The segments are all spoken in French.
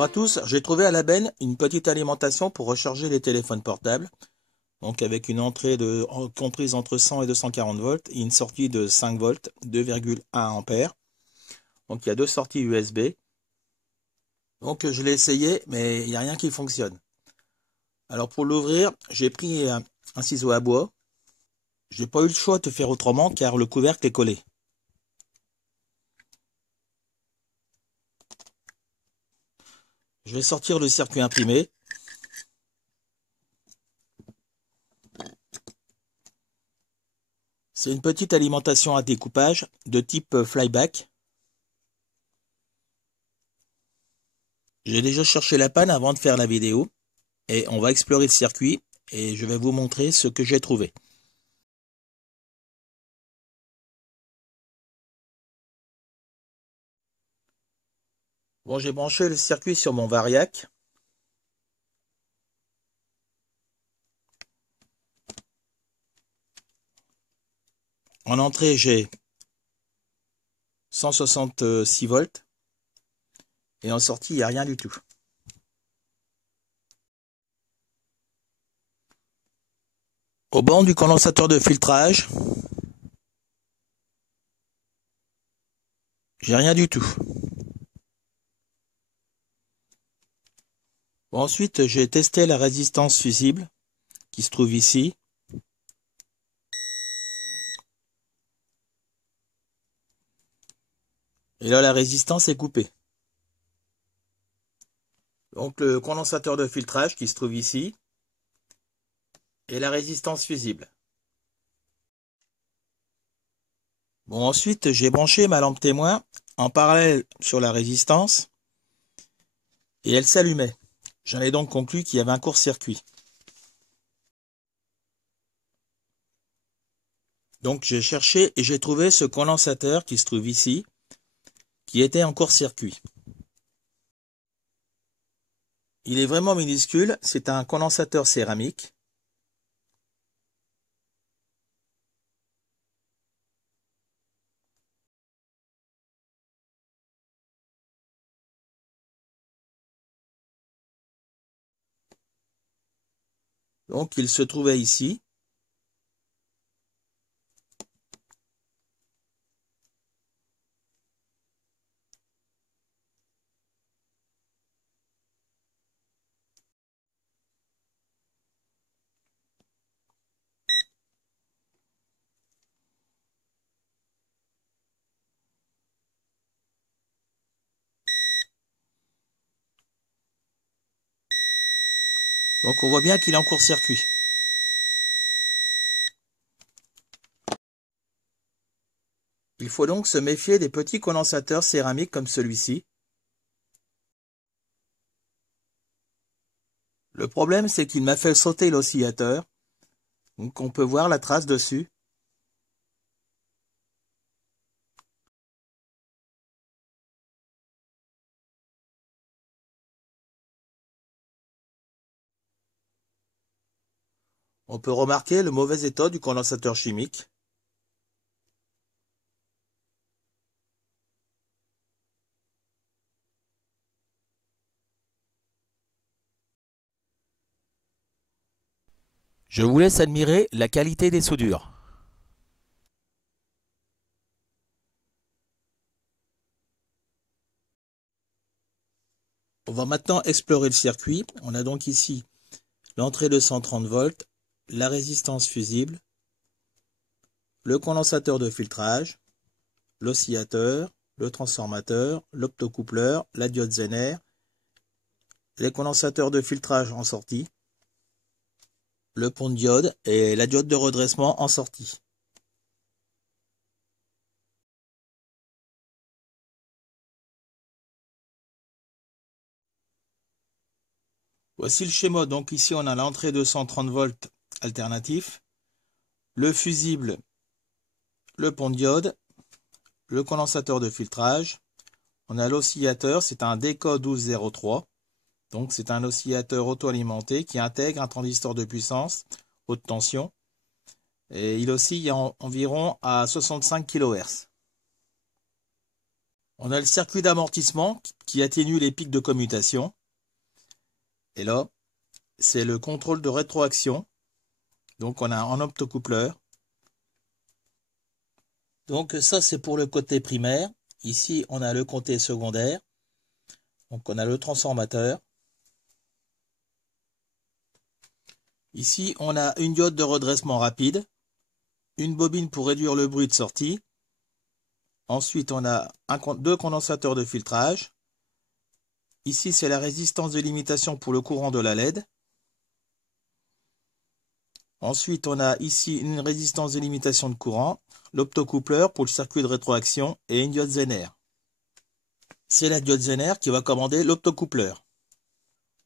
Bonjour à tous, j'ai trouvé à la benne une petite alimentation pour recharger les téléphones portables. Donc avec une entrée comprise entre 100 et 240 volts et une sortie de 5 volts, 2,1 ampères. Donc il y a deux sorties USB. Donc je l'ai essayé, mais il n'y a rien qui fonctionne. Alors pour l'ouvrir, j'ai pris un ciseau à bois. J'ai pas eu le choix de faire autrement car le couvercle est collé. Je vais sortir le circuit imprimé. C'est une petite alimentation à découpage de type flyback. J'ai déjà cherché la panne avant de faire la vidéo et on va explorer le circuit et je vais vous montrer ce que j'ai trouvé. Bon, j'ai branché le circuit sur mon variac. En entrée, j'ai 166 volts et en sortie, il n'y a rien du tout. Au banc du condensateur de filtrage, j'ai rien du tout. Bon, ensuite, j'ai testé la résistance fusible qui se trouve ici. Et là, la résistance est coupée. Donc, le condensateur de filtrage qui se trouve ici. Et la résistance fusible. Bon, ensuite, j'ai branché ma lampe témoin en parallèle sur la résistance. Et elle s'allumait. J'en ai donc conclu qu'il y avait un court-circuit. Donc j'ai cherché et j'ai trouvé ce condensateur qui se trouve ici, qui était en court-circuit. Il est vraiment minuscule, c'est un condensateur céramique. Donc il se trouvait ici. Donc on voit bien qu'il est en court-circuit. Il faut donc se méfier des petits condensateurs céramiques comme celui-ci. Le problème, c'est qu'il m'a fait sauter l'oscillateur. Donc on peut voir la trace dessus. On peut remarquer le mauvais état du condensateur chimique. Je vous laisse admirer la qualité des soudures. On va maintenant explorer le circuit. On a donc ici l'entrée de 130 volts, la résistance fusible, le condensateur de filtrage, l'oscillateur, le transformateur, l'optocoupleur, la diode Zener, les condensateurs de filtrage en sortie, le pont de diode et la diode de redressement en sortie. Voici le schéma. Donc ici on a l'entrée de 130 volts alternatif, le fusible, le pont de diode, le condensateur de filtrage. On a l'oscillateur, c'est un DK1203. Donc c'est un oscillateur auto-alimenté qui intègre un transistor de puissance haute tension. Et il oscille environ à 65 kHz. On a le circuit d'amortissement qui atténue les pics de commutation. Et là, c'est le contrôle de rétroaction. Donc on a un optocoupleur. Donc ça c'est pour le côté primaire. Ici on a le côté secondaire. Donc on a le transformateur. Ici on a une diode de redressement rapide. Une bobine pour réduire le bruit de sortie. Ensuite on a deux condensateurs de filtrage. Ici c'est la résistance de limitation pour le courant de la LED. Ensuite, on a ici une résistance de limitation de courant, l'optocoupleur pour le circuit de rétroaction et une diode Zener. C'est la diode Zener qui va commander l'optocoupleur.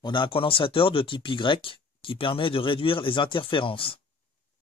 On a un condensateur de type Y qui permet de réduire les interférences.